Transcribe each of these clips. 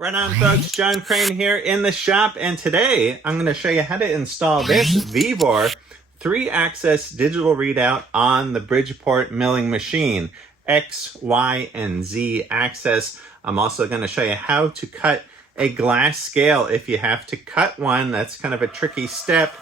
Right on, folks. John Crane here in the shop, and today I'm going to show you how to install this Vevor 3-axis digital readout on the Bridgeport milling machine, X, Y, and Z axis. I'm also going to show you how to cut a glass scale if you have to cut one. That's kind of a tricky step.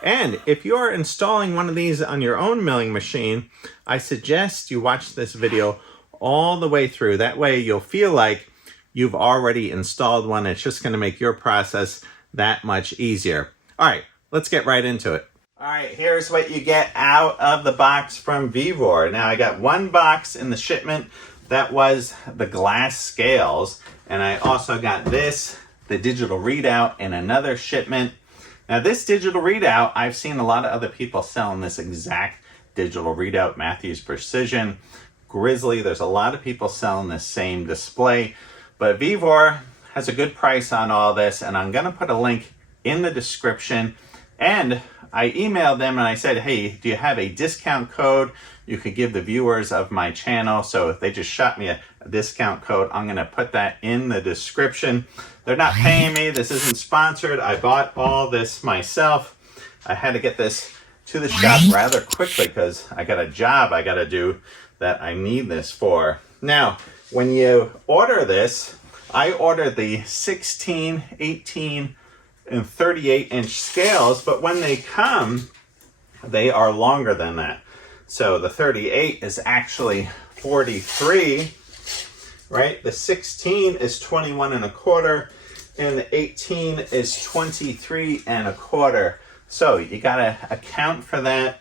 And if you're installing one of these on your own milling machine, I suggest you watch this video all the way through. That way you'll feel like you've already installed one. It's just going to make your process that much easier. All right, let's get right into it. All right, here's what you get out of the box from Vevor. Now, I got one box in the shipment that was the glass scales, and I also got this, the digital readout, in another shipment. Now, this digital readout, I've seen a lot of other people selling this exact digital readout, Matthews Precision, Grizzly. There's a lot of people selling this same display. But Vevor has a good price on all this, and I'm going to put a link in the description. And I emailed them and I said, hey, do you have a discount code you could give the viewers of my channel? So if they just shot me a discount code, I'm going to put that in the description. They're not paying me. This isn't sponsored. I bought all this myself. I had to get this to the shop rather quickly because I got a job I got to do that I need this for. Now, when you order this, I ordered the 16, 18, and 38-inch scales, but when they come, they are longer than that. So the 38 is actually 43, right? The 16 is 21 and a quarter, and the 18 is 23 and a quarter. So you gotta account for that.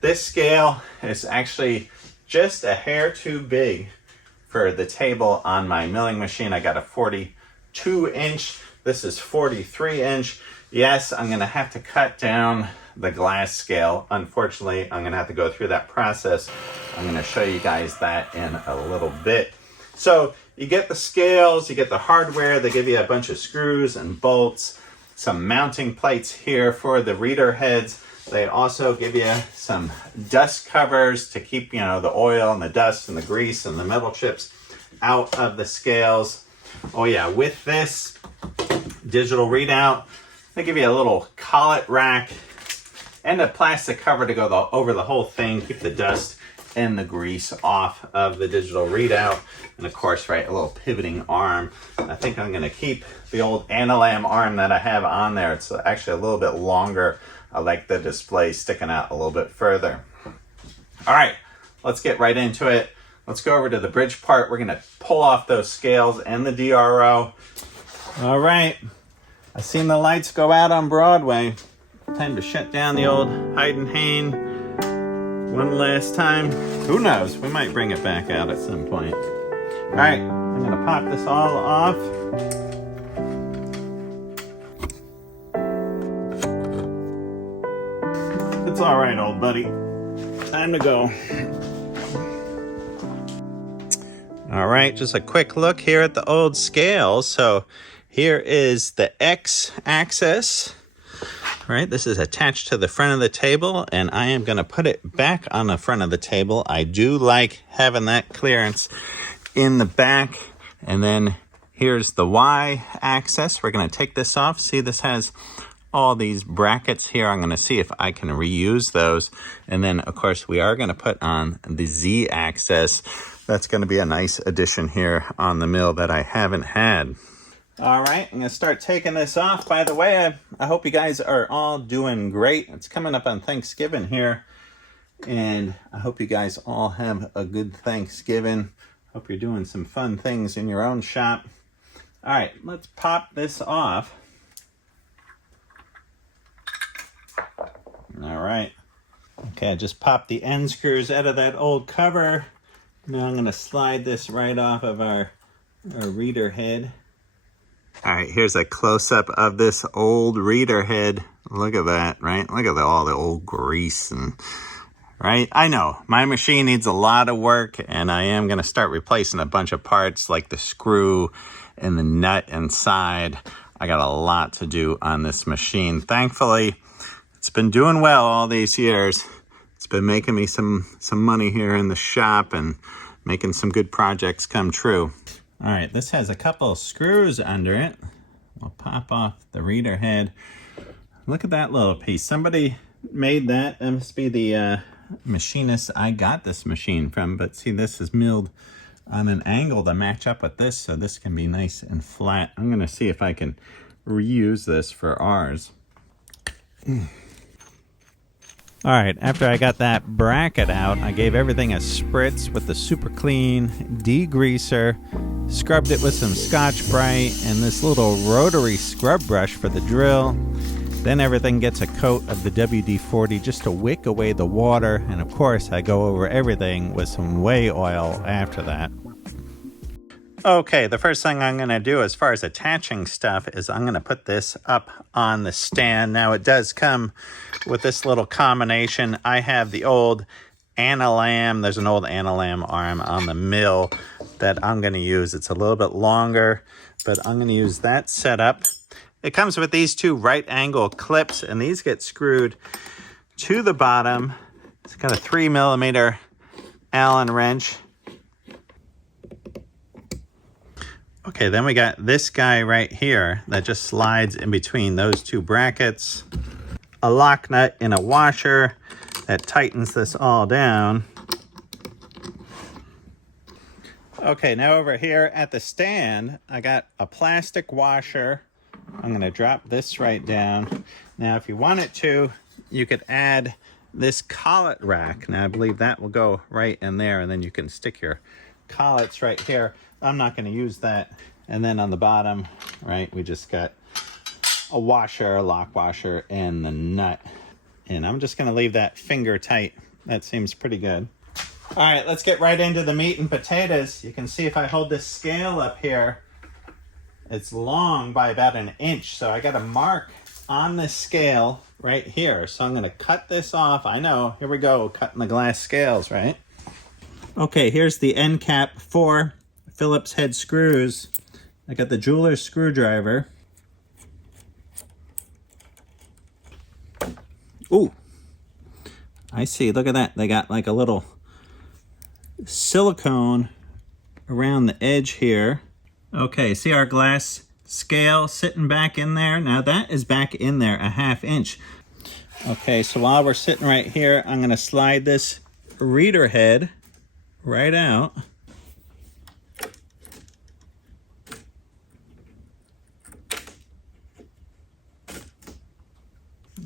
This scale is actually just a hair too big for the table on my milling machine. I got a 42-inch. This is 43-inch. Yes, I'm going to have to cut down the glass scale. Unfortunately, I'm going to have to go through that process. I'm going to show you guys that in a little bit. So you get the scales, you get the hardware. They give you a bunch of screws and bolts, some mounting plates here for the reader heads. They also give you some dust covers to keep, the oil and the dust and the grease and the metal chips out of the scales. Oh yeah, with this digital readout, they give you a little collet rack and a plastic cover to go over the whole thing, keep the dust and the grease off of the digital readout. And of course, right, a little pivoting arm. I think I'm gonna keep the old Analam arm that I have on there. It's actually a little bit longer. I like the display sticking out a little bit further. All right, let's get right into it. Let's go over to the bridge part. We're gonna pull off those scales and the DRO. All right, I've seen the lights go out on Broadway. Time to shut down the old Heidenhain one last time. Who knows, we might bring it back out at some point. All right, I'm gonna pop this all off. It's all right, old buddy. Time to go. All right, just a quick look here at the old scales. So here is the X axis. All right, this is attached to the front of the table, and I am going to put it back on the front of the table. I do like having that clearance in the back. And then here's the Y axis. We're going to take this off. See, this has all these brackets here. I'm going to see if I can reuse those. And then, of course, we are going to put on the Z axis. That's going to be a nice addition here on the mill that I haven't had. All right, I'm going to start taking this off. By the way, I hope you guys are all doing great. It's coming up on Thanksgiving here, and I hope you guys all have a good Thanksgiving. Hope you're doing some fun things in your own shop. All right, let's pop this off. All right. Okay, I just popped the end screws out of that old cover. Now I'm going to slide this right off of our reader head. All right, here's a close-up of this old reader head. Look at that, right? Look at all the old grease and right? I know my machine needs a lot of work, and I am going to start replacing a bunch of parts like the screw and the nut inside. I got a lot to do on this machine. Thankfully, it's been doing well all these years. It's been making me some money here in the shop and making some good projects come true. All right, this has a couple of screws under it. We'll pop off the reader head. Look at that little piece. Somebody made that. That must be the machinist I got this machine from. But see, this is milled on an angle to match up with this, so this can be nice and flat. I'm gonna see if I can reuse this for ours. All right, after I got that bracket out, I gave everything a spritz with the super clean degreaser, scrubbed it with some Scotch-Brite and this little rotary scrub brush for the drill. Then everything gets a coat of the WD-40 just to wick away the water, and of course I go over everything with some whey oil after that. Okay, the first thing I'm going to do as far as attaching stuff is I'm going to put this up on the stand. Now it does come with this little combination. I have the old Analam. There's an old Analam arm on the mill that I'm going to use. It's a little bit longer, but I'm going to use that setup. It comes with these two right angle clips, and these get screwed to the bottom. It's got a 3mm Allen wrench. Okay, then we got this guy right here that just slides in between those two brackets. A lock nut in a washer that tightens this all down. Okay, now over here at the stand, I got a plastic washer. I'm going to drop this right down. Now, if you wanted to, you could add this collet rack. Now, I believe that will go right in there, and then you can stick your collets right here. I'm not going to use that. And then on the bottom, right, we just got a washer, a lock washer, and the nut. And I'm just going to leave that finger tight. That seems pretty good. All right, let's get right into the meat and potatoes. You can see if I hold this scale up here, it's long by about 1 inch. So I got a mark on the scale right here. So I'm going to cut this off. I know, here we go, cutting the glass scales, right? Okay, here's the end cap for Phillips head screws. I got the jeweler's screwdriver. Ooh, I see, look at that. They got like a little silicone around the edge here. Okay, see our glass scale sitting back in there? Now that is back in there 1/2 inch. Okay, so while we're sitting right here, I'm gonna slide this reader head right out.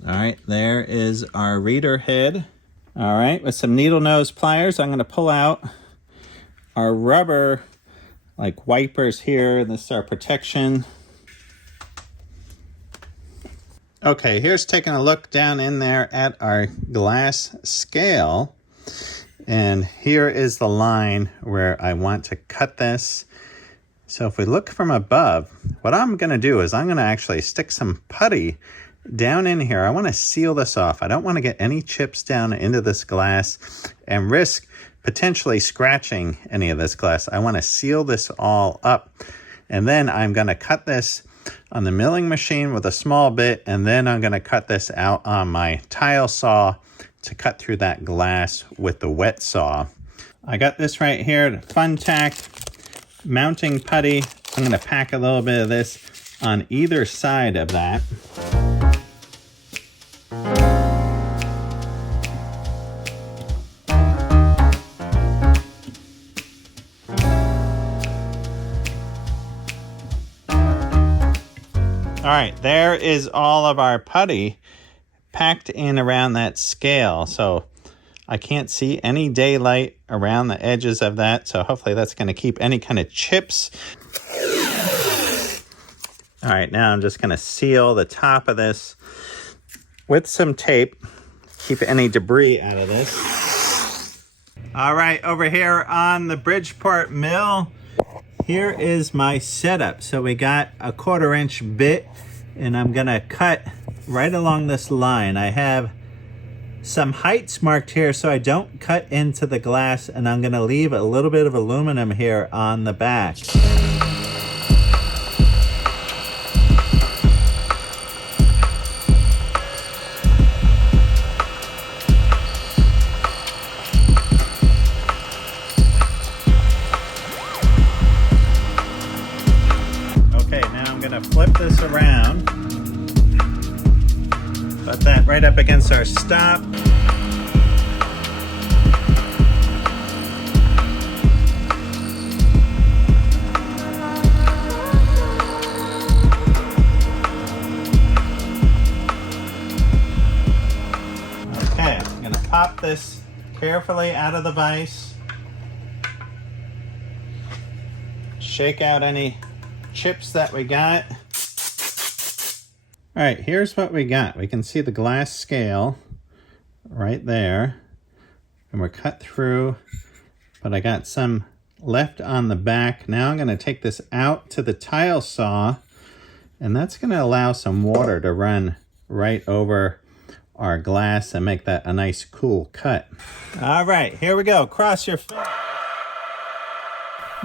All right, there is our reader head. All right, with some needle nose pliers, I'm gonna pull out our rubber like wipers here. This is our protection. Okay, here's taking a look down in there at our glass scale. And here is the line where I want to cut this. So if we look from above, what I'm gonna do is I'm gonna actually stick some putty down in here. I wanna seal this off. I don't wanna get any chips down into this glass and risk potentially scratching any of this glass. I wanna seal this all up. And then I'm gonna cut this on the milling machine with a small bit, and then I'm gonna cut this out on my tile saw to cut through that glass with the wet saw. I got this right here, the Fun Tack mounting putty. I'm gonna pack a little bit of this on either side of that. All right, there is all of our putty packed in around that scale. So I can't see any daylight around the edges of that. So hopefully that's going to keep any kind of chips. All right, now I'm just going to seal the top of this with some tape. Keep any debris out of this. All right, over here on the Bridgeport mill, here is my setup. So we got a 1/4 inch bit, and I'm gonna cut right along this line. I have some heights marked here so I don't cut into the glass, and I'm gonna leave a little bit of aluminum here on the back. gonna flip this around. Put that right up against our stop. Okay, I'm gonna pop this carefully out of the vise. Shake out any chips that we got. All right, here's what we got. We can see the glass scale right there. And we're cut through, but I got some left on the back. Now I'm gonna take this out to the tile saw, and that's gonna allow some water to run right over our glass and make that a nice cool cut. All right, here we go. Cross your fingers.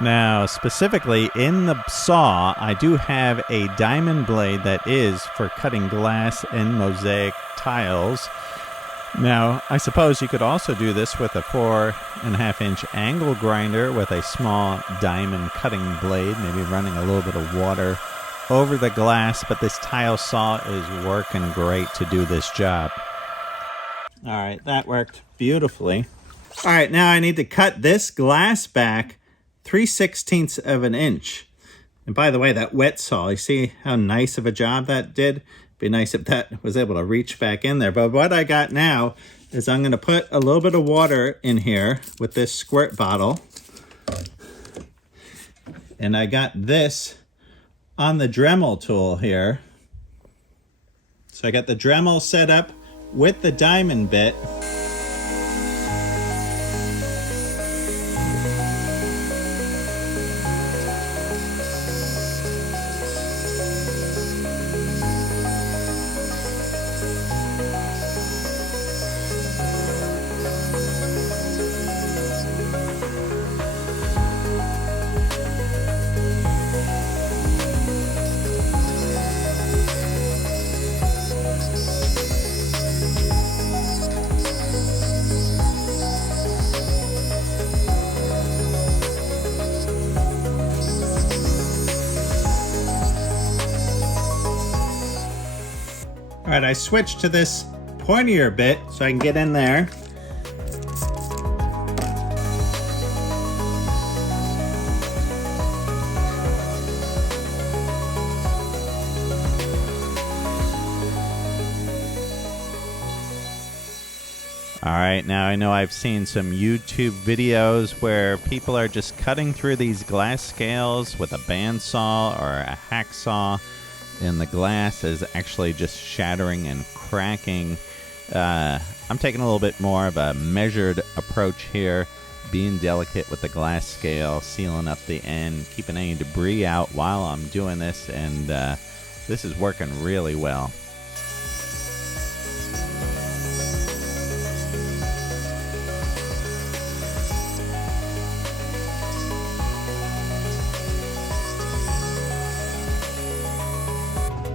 Now, specifically in the saw, I do have a diamond blade that is for cutting glass and mosaic tiles. Now, I suppose you could also do this with a 4.5-inch angle grinder with a small diamond cutting blade, maybe running a little bit of water over the glass, but this tile saw is working great to do this job. All right, that worked beautifully. All right, now I need to cut this glass back 3/16 of an inch. And by the way, that wet saw, you see how nice of a job that did? Be nice if that was able to reach back in there. But what I got now is I'm gonna put a little bit of water in here with this squirt bottle. And I got this on the Dremel tool here. So I got the Dremel set up with the diamond bit. All right, I switched to this pointier bit so I can get in there. All right, now I know I've seen some YouTube videos where people are just cutting through these glass scales with a bandsaw or a hacksaw, and the glass is actually just shattering and cracking. I'm taking a little bit more of a measured approach here, being delicate with the glass scale, sealing up the end, keeping any debris out while I'm doing this, and this is working really well.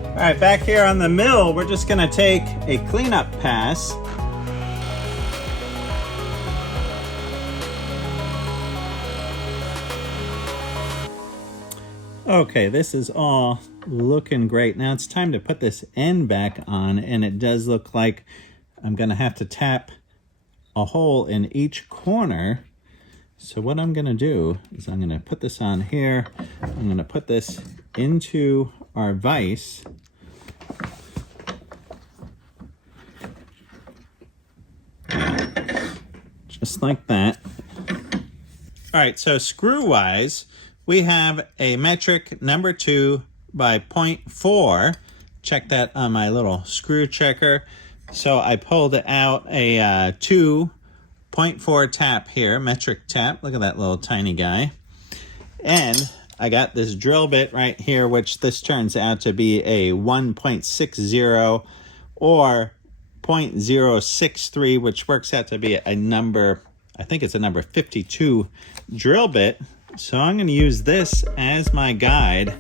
All right, back here on the mill, we're just gonna take a cleanup pass. Okay, this is all looking great. Now it's time to put this end back on, and it does look like I'm gonna have to tap a hole in each corner. So what I'm gonna do is I'm gonna put this on here. I'm gonna put this into our vise. Just like that. All right, so screw-wise, we have a metric number 2 by 0.4. Check that on my little screw checker. So I pulled out a 2.4 tap here, metric tap. Look at that little tiny guy. And I got this drill bit right here, which this turns out to be a 1.60 or 0.063, which works out to be a number, I think it's a number 52 drill bit. So I'm going to use this as my guide.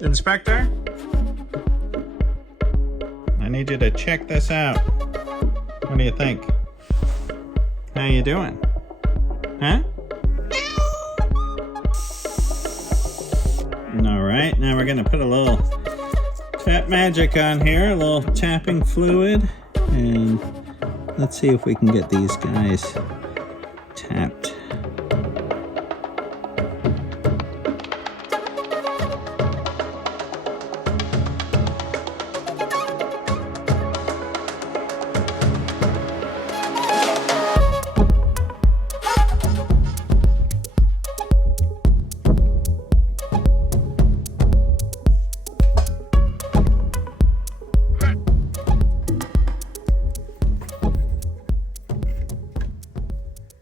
Inspector, I need need you to check this out. What do you think? How you doing? Huh? All right, now we're gonna put a little tap magic on here, a little tapping fluid, and let's see if we can get these guys tapped.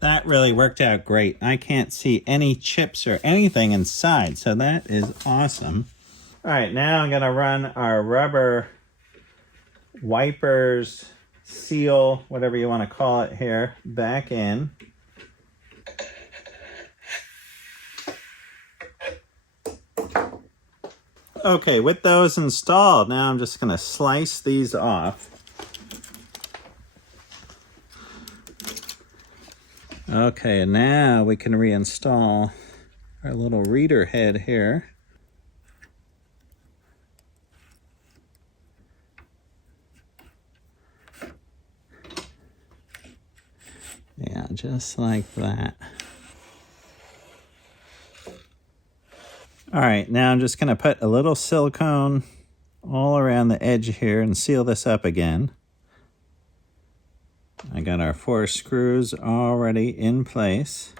That really worked out great. I can't see any chips or anything inside, so that is awesome. All right, now I'm gonna run our rubber wipers, seal, whatever you wanna call it here, back in. Okay, with those installed, now I'm just gonna slice these off. Okay, and now we can reinstall our little reader head here. Yeah, just like that. All right, now I'm just gonna put a little silicone all around the edge here and seal this up again. I got our 4 screws already in place.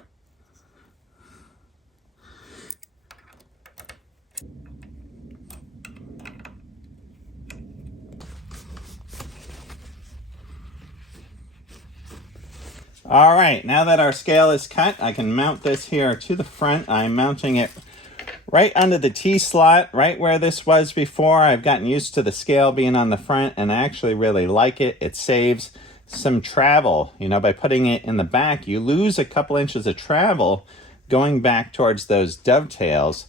All right, now that our scale is cut, I can mount this here to the front. I'm mounting it right under the T-slot, right where this was before. I've gotten used to the scale being on the front, and I actually really like it. It saves some travel. You know, by putting it in the back, you lose a couple inches of travel going back towards those dovetails.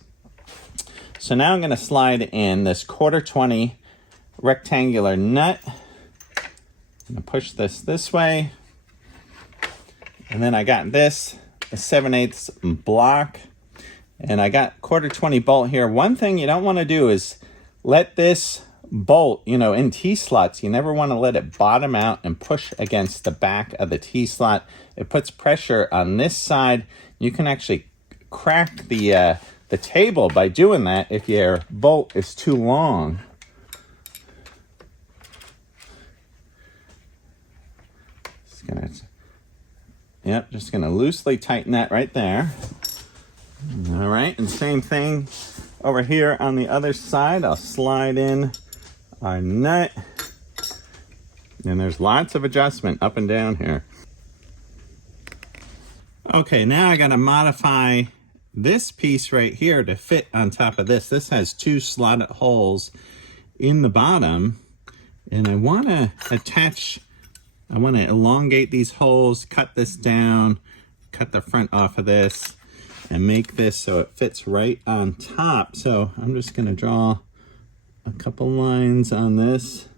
So now I'm going to slide in this 1/4-20 rectangular nut. I'm going to push this way. And then I got this, a 7/8 block. And I got 1/4-20 bolt here. One thing you don't want to do is let this bolt, you know, in T-slots, you never want to let it bottom out and push against the back of the T-slot. It puts pressure on this side. You can actually crack the table by doing that if your bolt is too long. Just gonna loosely tighten that right there. All right, and same thing over here on the other side. I'll slide in our nut. And there's lots of adjustment up and down here. Okay, now I gotta modify this piece right here to fit on top of this. This has 2 slotted holes in the bottom, and I wanna elongate these holes, cut this down, cut the front off of this, and make this so it fits right on top. So I'm just gonna draw a couple lines on this.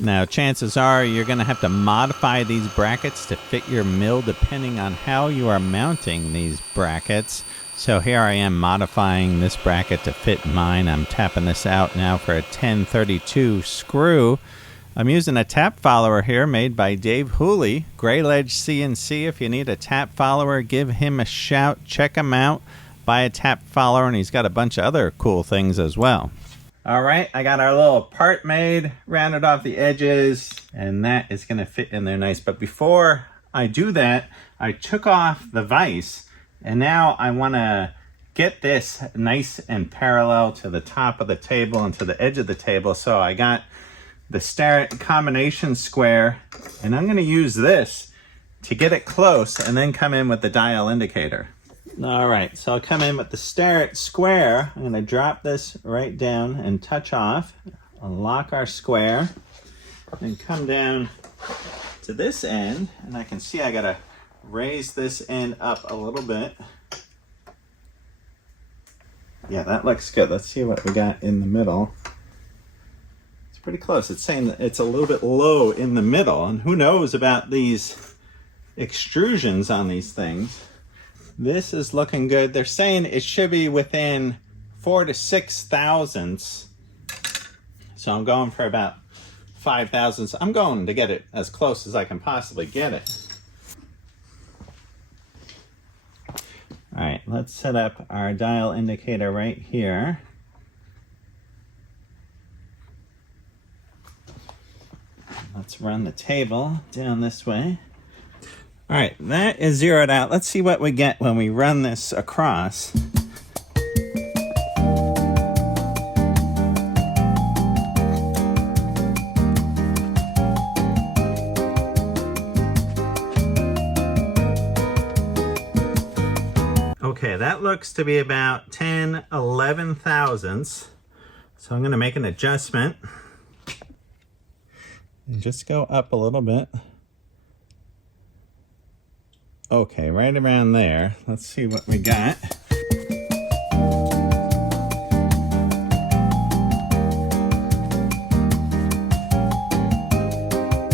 Now, chances are you're gonna have to modify these brackets to fit your mill depending on how you are mounting these brackets. So here I am modifying this bracket to fit mine. I'm tapping this out now for a 1032 screw. I'm using a tap follower here made by Dave Hooley, Gray Ledge CNC. If you need a tap follower, give him a shout. Check him out. Buy a tap follower, and he's got a bunch of other cool things as well. All right, I got our little part made, rounded off the edges, and that is gonna fit in there nice. But before I do that, I took off the vise, and now I wanna get this nice and parallel to the top of the table and to the edge of the table. So I got the Starrett combination square, and I'm gonna use this to get it close and then come in with the dial indicator. All right, so I'll come in with the Starrett square. I'm gonna drop this right down and touch off. I'll lock our square and come down to this end, and I can see I gotta raise this end up a little bit. Yeah, that looks good. Let's see what we got in the middle. It's pretty close. It's saying that it's a little bit low in the middle, and who knows about these extrusions on these things. This is looking good. They're saying it should be within 4 to 6 thousandths. So I'm going for about 5 thousandths. I'm going to get it as close as I can possibly get it. All right, let's set up our dial indicator right here. Let's run the table down this way. All right, that is zeroed out. Let's see what we get when we run this across. Okay, that looks to be about 10, 11 thousandths. So I'm gonna make an adjustment. And just go up a little bit. Okay, right around there. Let's see what we got.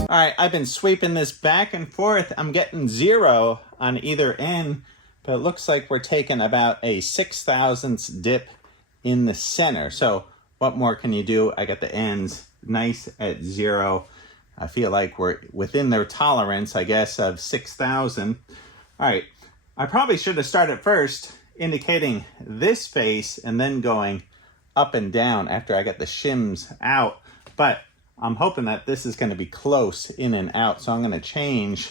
All right, I've been sweeping this back and forth. I'm getting 0 on either end, but it looks like we're taking about a 6 thousandths dip in the center. So what more can you do? I got the ends nice at 0. I feel like we're within their tolerance, I guess, of 6,000. All right, I probably should have started first indicating this face and then going up and down after I get the shims out. But I'm hoping that this is going to be close in and out. So I'm going to change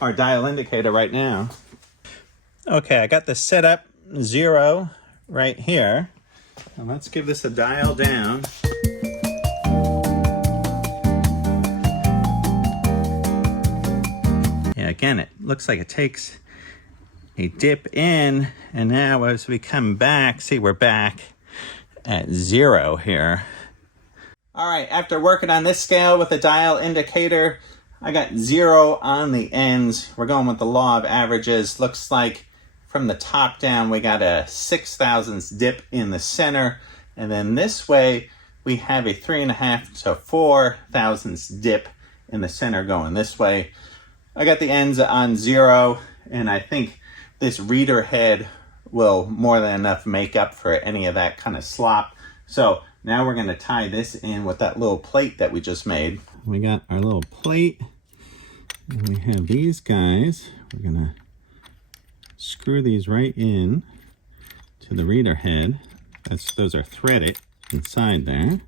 our dial indicator right now. Okay, I got the setup 0 right here. And let's give this a dial down. Yeah, again, it looks like it takes a dip in, and now as we come back, see, we're back at 0 here. All right, after working on this scale with the dial indicator, I got 0 on the ends. We're going with the law of averages. Looks like from the top down, we got a 6 thousandths dip in the center. And then this way, we have a 3.5 to 4 thousandths dip in the center going this way. I got the ends on 0, and I think this reader head will more than enough make up for any of that kind of slop. So now we're going to tie this in with that little plate that we just made. We got our little plate, and we have these guys. We're going to screw these right in to the reader head. Those are threaded inside there.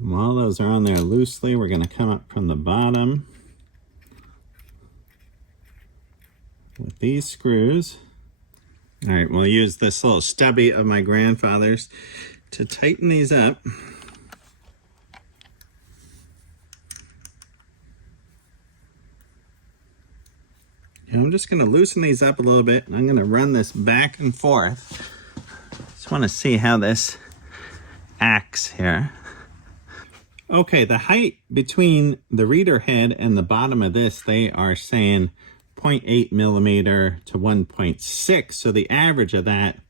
And while those are on there loosely, we're going to come up from the bottom with these screws. All right, we'll use this little stubby of my grandfather's to tighten these up. And I'm just going to loosen these up a little bit, and I'm going to run this back and forth. Just want to see how this acts here. Okay, the height between the reader head and the bottom of this, they are saying 0.8 millimeter to 1.6. So the average of that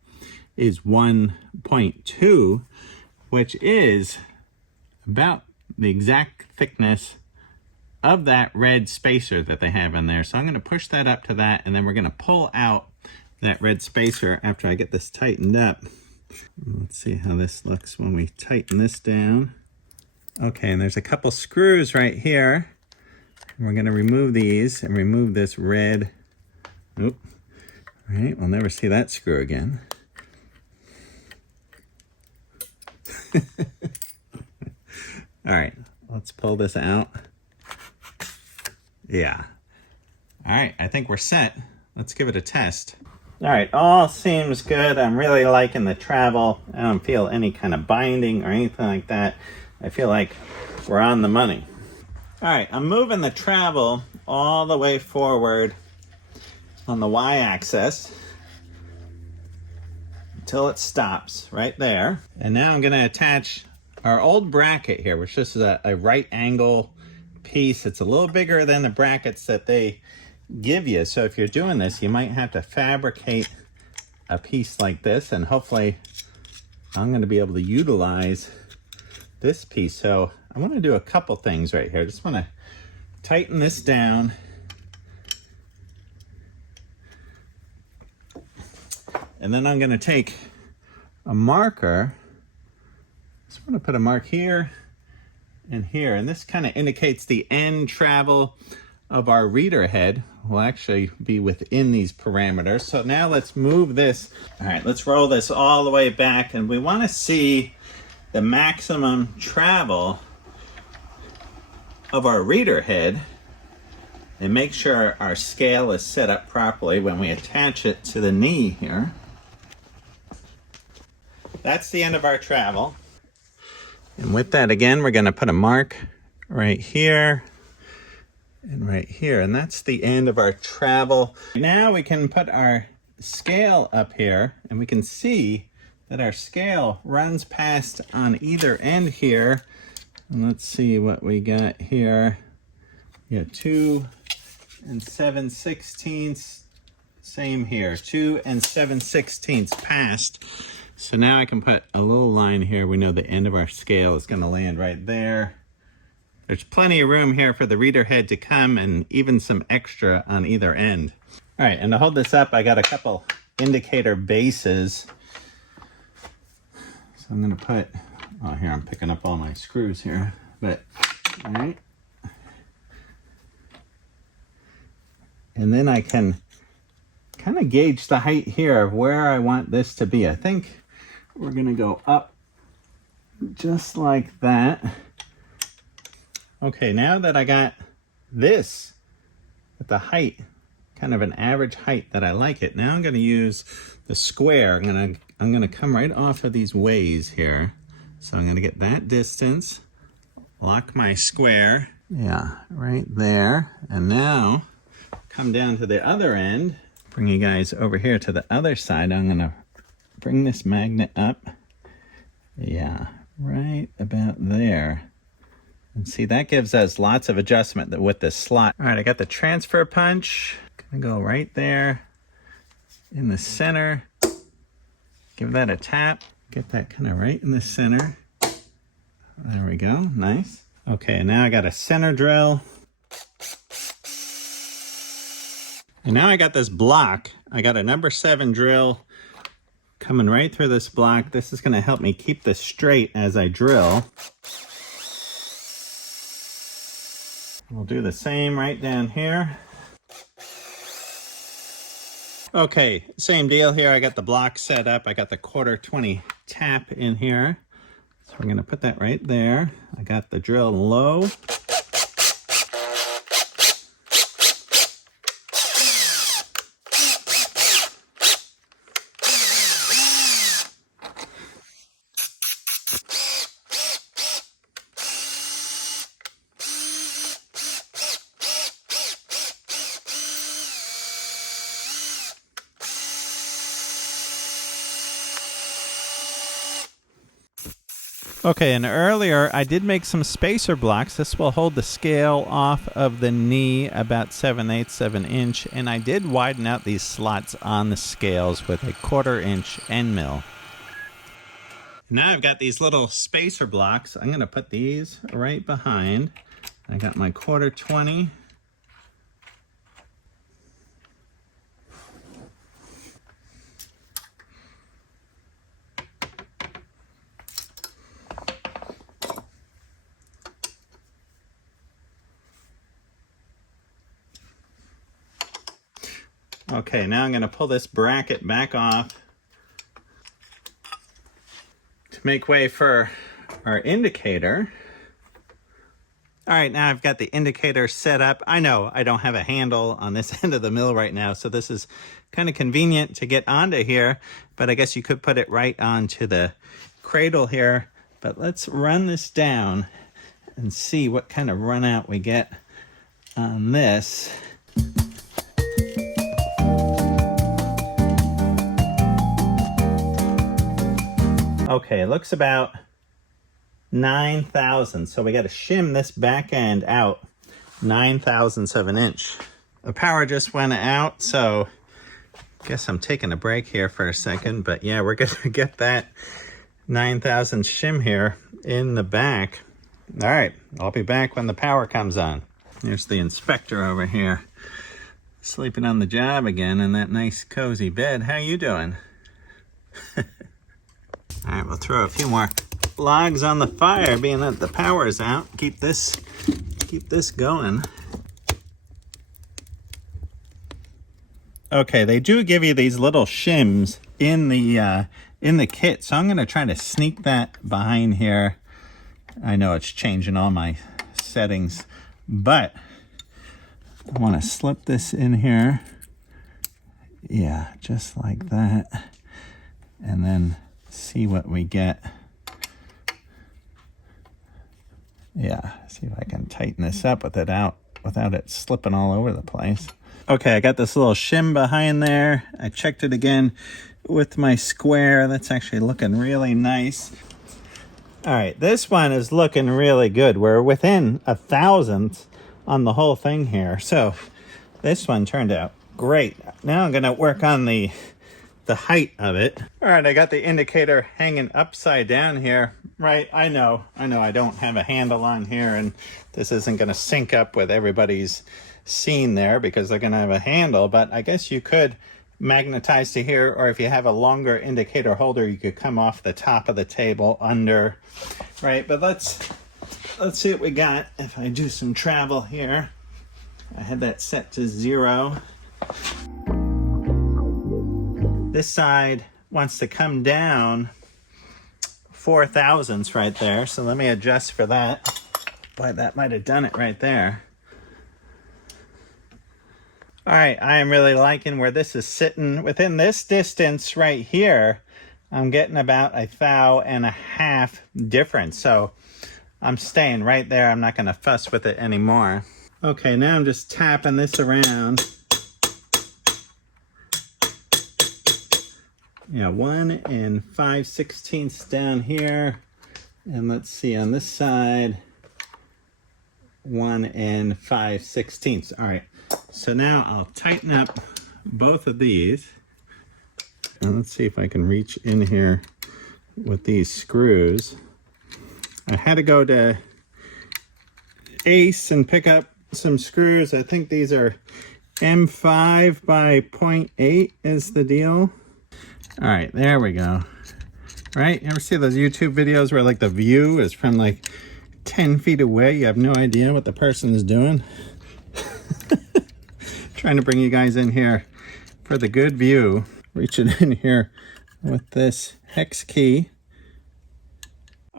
is 1.2, which is about the exact thickness of that red spacer that they have in there. So I'm going to push that up to that, and then we're going to pull out that red spacer after I get this tightened up. Let's see how this looks when we tighten this down. Okay, and there's a couple screws right here. We're going to remove these and remove this red. Oop. All right, we'll never see that screw again. All right, let's pull this out. Yeah. All right, I think we're set. Let's give it a test. All right, all seems good. I'm really liking the travel. I don't feel any kind of binding or anything like that. I feel like we're on the money. All right, I'm moving the travel all the way forward on the y-axis until it stops right there. And now I'm gonna attach our old bracket here, which is a right angle piece. It's a little bigger than the brackets that they give you. So if you're doing this, you might have to fabricate a piece like this, and hopefully I'm going to be able to utilize this piece. So I want to do a couple things right here. Just want to tighten this down. And then I'm going to take a marker. So I'm going to put a mark here and here. And this kind of indicates the end travel of our reader head will actually be within these parameters. So now let's move this. All right, let's roll this all the way back. And we want to see the maximum travel of our reader head and make sure our scale is set up properly when we attach it to the knee here. That's the end of our travel. And with that, again, we're going to put a mark right here and right here. And that's the end of our travel. Now we can put our scale up here, and we can see that our scale runs past on either end here. And let's see what we got here. We got 2 7/16. Same here, 2 7/16 past. So now I can put a little line here. We know the end of our scale is going to land right there. There's plenty of room here for the reader head to come, and even some extra on either end. All right, and to hold this up, I got a couple indicator bases. So I'm going to put, oh, here, I'm picking up all my screws here. But, all right. And then I can kind of gauge the height here of where I want this to be. I think we're going to go up just like that. Okay, now that I got this at the height, kind of an average height that I like it, now I'm going to use the square. I'm going to come right off of these ways here. So I'm going to get that distance, lock my square. Yeah, right there. And now come down to the other end. Bring you guys over here to the other side. I'm going to bring this magnet up. Yeah, right about there. And see, that gives us lots of adjustment with this slot. All right, I got the transfer punch. Gonna go right there in the center. Give that a tap. Get that kind of right in the center. There we go, nice. Okay, now I got a center drill. And now I got this block. I got a number 7 drill coming right through this block. This is gonna help me keep this straight as I drill. We'll do the same right down here. Okay, same deal here. I got the block set up. I got the 1/4-20 tap in here. So we're gonna put that right there. I got the drill low. Okay, and earlier I did make some spacer blocks. This will hold the scale off of the knee about 7/8 of an inch, and I did widen out these slots on the scales with a 1/4 inch end mill. Now I've got these little spacer blocks. I'm going to put these right behind. I got my 1/4-20. Okay, now I'm going to pull this bracket back off to make way for our indicator. All right, now I've got the indicator set up. I know I don't have a handle on this end of the mill right now, so this is kind of convenient to get onto here, but I guess you could put it right onto the cradle here. But let's run this down and see what kind of run out we get on this. Okay, it looks about 9 thousandths. So we got to shim this back end out 9 thousandths of an inch. the power just went out, so I guess I'm taking a break here for a second. But yeah, we're gonna get that 9,000 shim here in the back. All right, I'll be back when the power comes on. There's the inspector over here, sleeping on the job again in that nice cozy bed. How you doing? All right, we'll throw a few more logs on the fire, being that the power is out. Keep this going. Okay, they do give you these little shims in the kit, so I'm going to try to sneak that behind here. I know it's changing all my settings, but I want to slip this in here. Yeah, just like that, and then see what we get. Yeah, see if I can tighten this up without it slipping all over the place. Okay, I got this little shim behind there. I checked it again with my square. That's actually looking really nice. All right, this one is looking really good. We're within 1,000th on the whole thing here. So this one turned out great. Now I'm gonna work on the height of it. All right, I got the indicator hanging upside down here. Right, I know I don't have a handle on here, and this isn't gonna sync up with everybody's scene there because they're gonna have a handle, but I guess you could magnetize to here, or if you have a longer indicator holder, you could come off the top of the table under, right? But let's see what we got. If I do some travel here, I had that set to 0. This side wants to come down 4 thousandths right there, so let me adjust for that. Boy, that might have done it right there. All right, I am really liking where this is sitting. Within this distance right here, I'm getting about 1.5 thou difference. So I'm staying right there. I'm not gonna fuss with it anymore. Okay, now I'm just tapping this around. Yeah, 1 5/16 down here. And let's see on this side, 1 5/16. All right. So now I'll tighten up both of these. And let's see if I can reach in here with these screws. I had to go to Ace and pick up some screws. I think these are M5 by 0.8 is the deal. All right, there we go. Right? You ever see those YouTube videos where like the view is from like 10 feet away? You have no idea what the person is doing. Trying to bring you guys in here for the good view. Reaching in here with this hex key.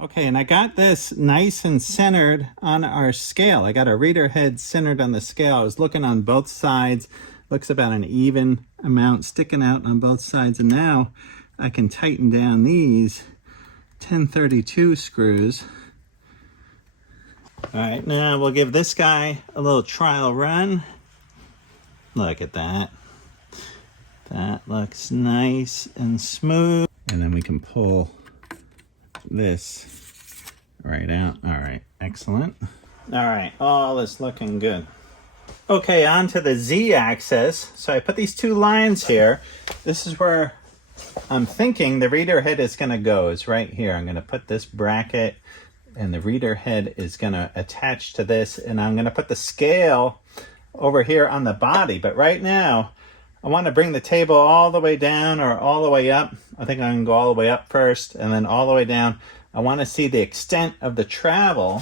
Okay, and I got this nice and centered on our scale. I got a reader head centered on the scale. I was looking on both sides. Looks about an even amount sticking out on both sides. And now I can tighten down these 1032 screws. All right, now we'll give this guy a little trial run. Look at that. That looks nice and smooth. And then we can pull this right out. All right, excellent. All right, all is looking good. Okay, on to the Z-axis. So I put these 2 lines here. This is where I'm thinking the reader head is gonna go, is right here. I'm gonna put this bracket and the reader head is gonna attach to this, and I'm gonna put the scale over here on the body. But right now, I want to bring the table all the way down or all the way up. I think I'm going to go all the way up first and then all the way down. I want to see the extent of the travel.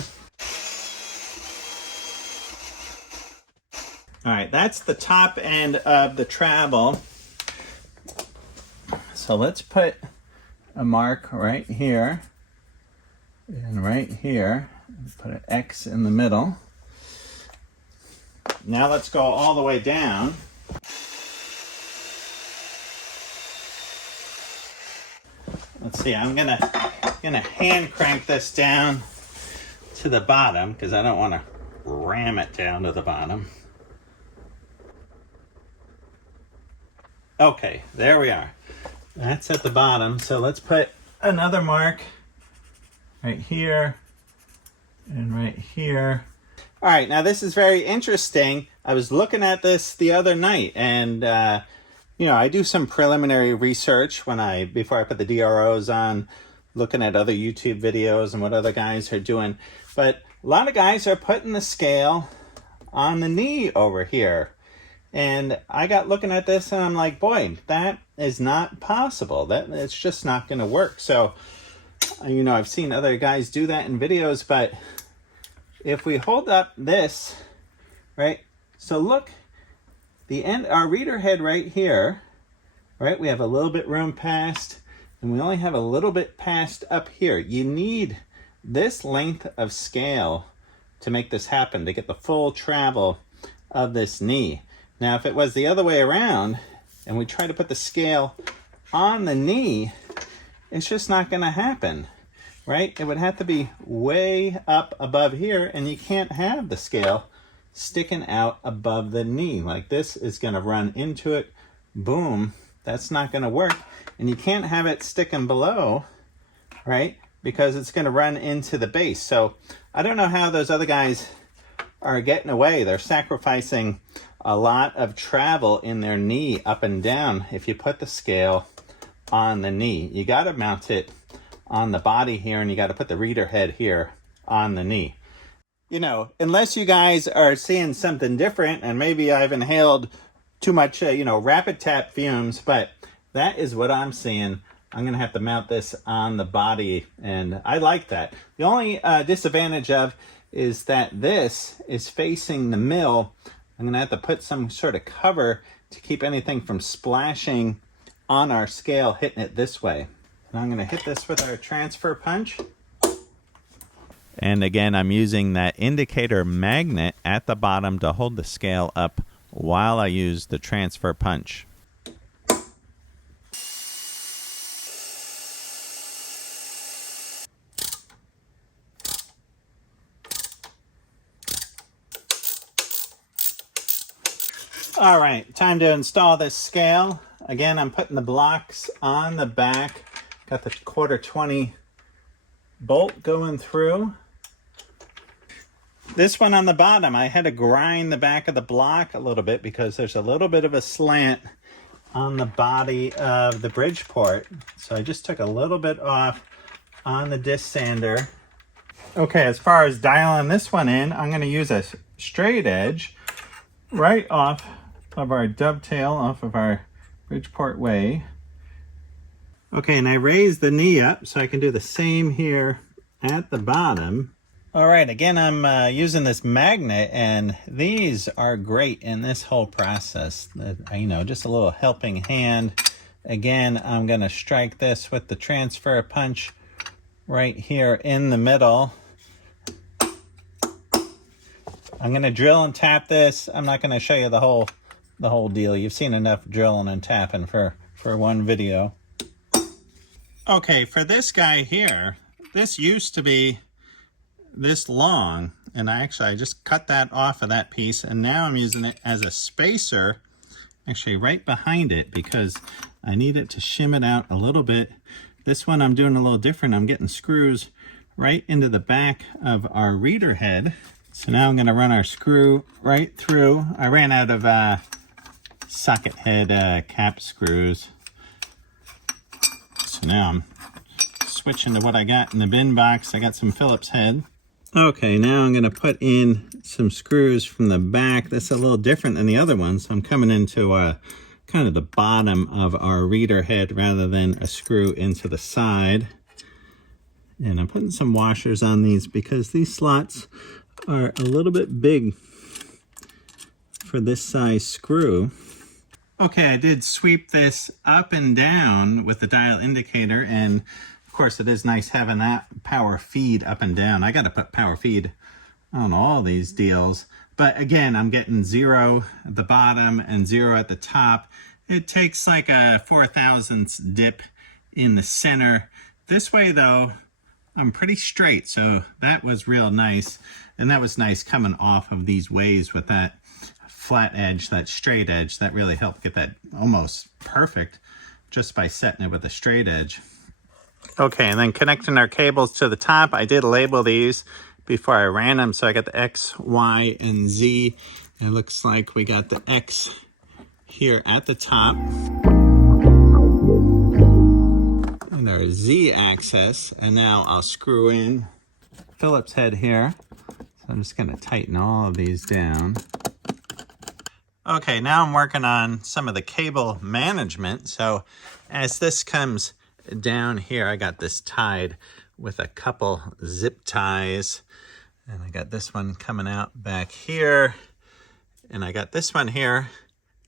All right, that's the top end of the travel. So let's put a mark right here and right here. Put an X in the middle. Now let's go all the way down. Let's see, I'm gonna hand crank this down to the bottom because I don't want to ram it down to the bottom. Okay, there we are. That's at the bottom. So let's put another mark right here and right here. All right, now this is very interesting. I was looking at this the other night, and I do some preliminary research before I put the DROs on, looking at other YouTube videos and what other guys are doing. But a lot of guys are putting the scale on the knee over here. And I got looking at this and I'm like, boy, that is not possible. It's just not going to work. So, I've seen other guys do that in videos, but if we hold up this, right? So look, our reader head right here, right? We have a little bit room past, and we only have a little bit past up here. You need this length of scale to make this happen, to get the full travel of this knee. Now, if it was the other way around, and we try to put the scale on the knee, it's just not going to happen, right? It would have to be way up above here, and you can't have the scale sticking out above the knee. Like this is going to run into it. Boom. That's not going to work. And you can't have it sticking below, right? Because it's going to run into the base. So I don't know how those other guys are getting away. They're sacrificing a lot of travel in their knee up and down if you put the scale on the knee. You got to mount it on the body here, and you got to put the reader head here on the knee. Unless you guys are seeing something different, and maybe I've inhaled too much, rapid tap fumes, but that is what I'm seeing. I'm going to have to mount this on the body, and I like that. The only disadvantage is that this is facing the mill. I'm going to have to put some sort of cover to keep anything from splashing on our scale, hitting it this way. And I'm going to hit this with our transfer punch. And again, I'm using that indicator magnet at the bottom to hold the scale up while I use the transfer punch. All right, time to install this scale. Again, I'm putting the blocks on the back. Got the 1/4-20 bolt going through. This one on the bottom, I had to grind the back of the block a little bit because there's a little bit of a slant on the body of the Bridgeport. So I just took a little bit off on the disc sander. Okay, as far as dialing this one in, I'm going to use a straight edge right off of our dovetail, off of our Bridgeport way. Okay, and I raise the knee up so I can do the same here at the bottom. All right, again, I'm using this magnet, and these are great in this whole process. Just a little helping hand. Again, I'm going to strike this with the transfer punch right here in the middle. I'm going to drill and tap this. I'm not going to show you the whole deal. You've seen enough drilling and tapping for one video. Okay, for this guy here, this used to be this long, and I just cut that off of that piece, and now I'm using it as a spacer, actually right behind it, because I need it to shim it out a little bit. This one I'm doing a little different. I'm getting screws right into the back of our reader head. So now I'm going to run our screw right through. I ran out of socket head cap screws. So now I'm switching to what I got in the bin box. I got some Phillips head. Okay, now I'm going to put in some screws from the back. That's a little different than the other ones. So I'm coming into kind of the bottom of our reader head rather than a screw into the side. And I'm putting some washers on these because these slots are a little bit big for this size screw. Okay, I did sweep this up and down with the dial indicator, and of course it is nice having that power feed up and down. I got to put power feed on all these deals, but again, I'm getting 0 at the bottom and 0 at the top. It takes like a 4/1000 dip in the center. This way though, I'm pretty straight, so that was real nice. And that was nice coming off of these ways with that flat edge, that straight edge. That really helped get that almost perfect just by setting it with a straight edge. Okay, and then connecting our cables to the top, I did label these before I ran them. So I got the X, Y, and Z. It looks like we got the X here at the top. And our Z axis. And now I'll screw in Phillips head here. So I'm just going to tighten all of these down. Okay, now I'm working on some of the cable management. So as this comes down here, I got this tied with a couple zip ties. And I got this one coming out back here. And I got this one here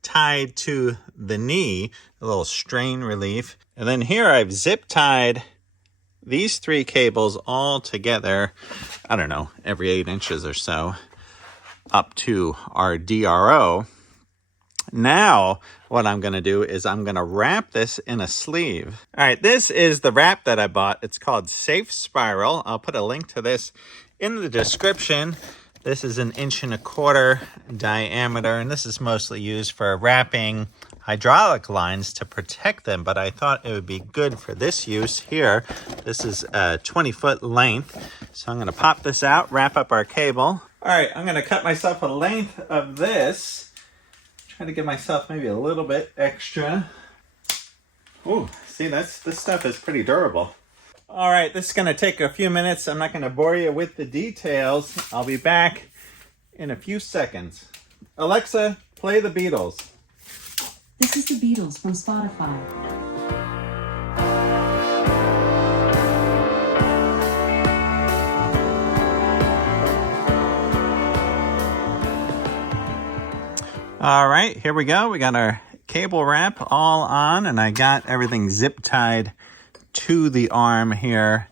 tied to the knee, a little strain relief. And then here I've zip tied these 3 cables all together, I don't know, every 8 inches or so, up to our DRO. Now, what I'm going to do is I'm going to wrap this in a sleeve. All right, this is the wrap that I bought. It's called Safe Spiral. I'll put a link to this in the description. This is 1.25 inch diameter, and this is mostly used for wrapping hydraulic lines to protect them, but I thought it would be good for this use here. This is a 20-foot length, so I'm going to pop this out, wrap up our cable. All right, I'm going to cut myself a length of this. Try to give myself maybe a little bit extra. Ooh, see, this stuff is pretty durable. All right, this is going to take a few minutes. I'm not going to bore you with the details. I'll be back in a few seconds. Alexa, play the Beatles. This is the Beatles from Spotify. All right, here we go. We got our cable wrap all on, and I got everything zip tied to the arm here,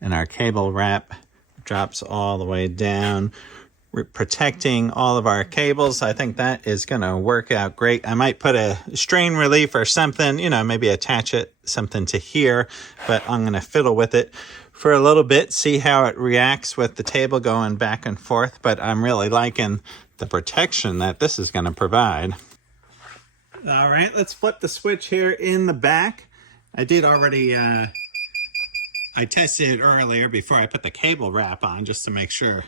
and our cable wrap drops all the way down. We're protecting all of our cables. I think that is going to work out great. I might put a strain relief or something, you know, maybe attach it something to here, but I'm going to fiddle with it for a little bit, see how it reacts with the table going back and forth, but I'm really liking the protection that this is going to provide. All right, let's flip the switch here in the back. I did already, I tested it earlier before I put the cable wrap on just to make sure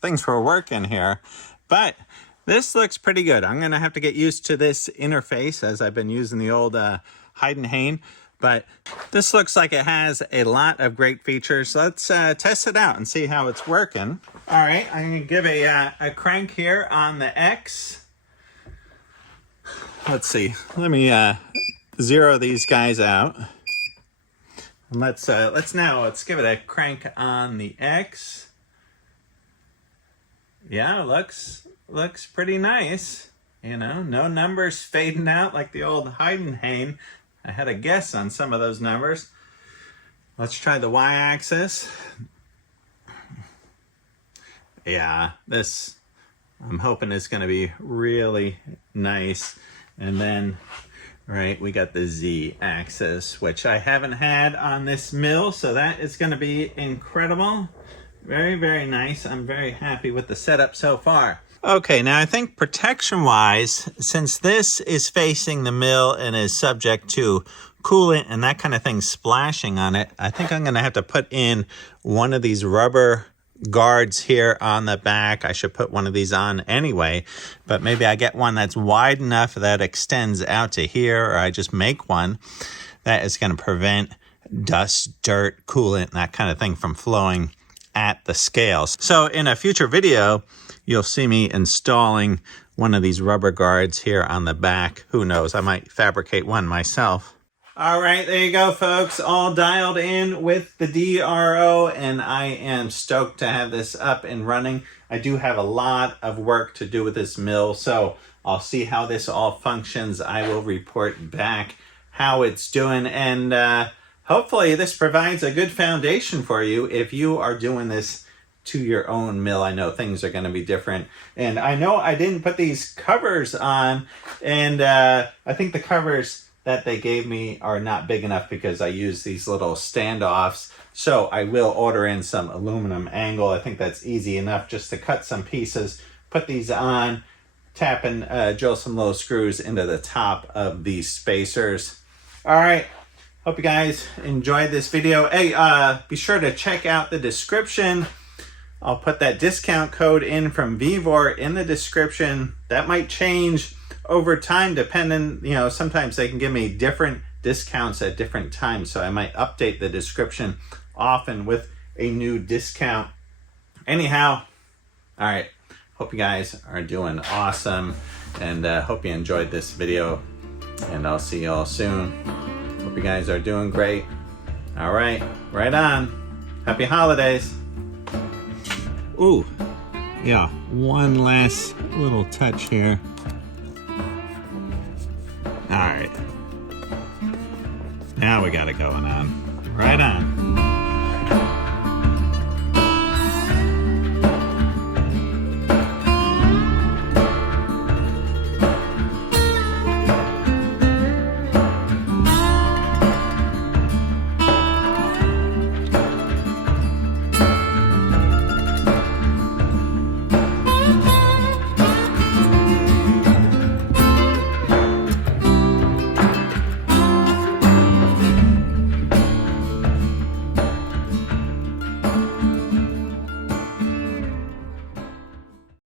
things were working here. But this looks pretty good. I'm going to have to get used to this interface as I've been using the old Heidenhain. But this looks like it has a lot of great features. Let's test it out and see how it's working. All right, I'm going to give a crank here on the X. Let's see. Let me zero these guys out. And let's give it a crank on the X. Yeah, looks pretty nice. You know, no numbers fading out like the old Heidenhain. I had a guess on some of those numbers. Let's try the Y-axis. Yeah, this I'm hoping is going to be really nice. And then, right, we got the Z-axis, which I haven't had on this mill, so that is going to be incredible. Very, very nice. I'm very happy with the setup so far. Okay, now I think protection-wise, since this is facing the mill and is subject to coolant and that kind of thing splashing on it, I think I'm going to have to put in one of these rubber guards here on the back. I should put one of these on anyway, but maybe I get one that's wide enough that extends out to here, or I just make one that is going to prevent dust, dirt, coolant, that kind of thing from flowing at the scales. So in a future video, you'll see me installing one of these rubber guards here on the back. Who knows, I might fabricate one myself. All right, there you go, folks. All dialed in with the DRO, and I am stoked to have this up and running. I do have a lot of work to do with this mill, so I'll see how this all functions. I will report back how it's doing, and hopefully this provides a good foundation for you if you are doing this to your own mill. I know things are going to be different, and I know I didn't put these covers on, and I think the covers that they gave me are not big enough because I use these little standoffs, so I will order in some aluminum angle. I think that's easy enough just to cut some pieces, put these on, tap and drill some little screws into the top of these spacers. All right, hope you guys enjoyed this video. Hey, be sure to check out the description I'll put that discount code in from Vevor in the description. That might change over time depending, sometimes they can give me different discounts at different times. So I might update the description often with a new discount. Anyhow, all right. Hope you guys are doing awesome, and hope you enjoyed this video, and I'll see you all soon. Hope you guys are doing great. All right, right on. Happy holidays. Ooh, yeah, one last little touch here. All right. Now we got it going on. Right on.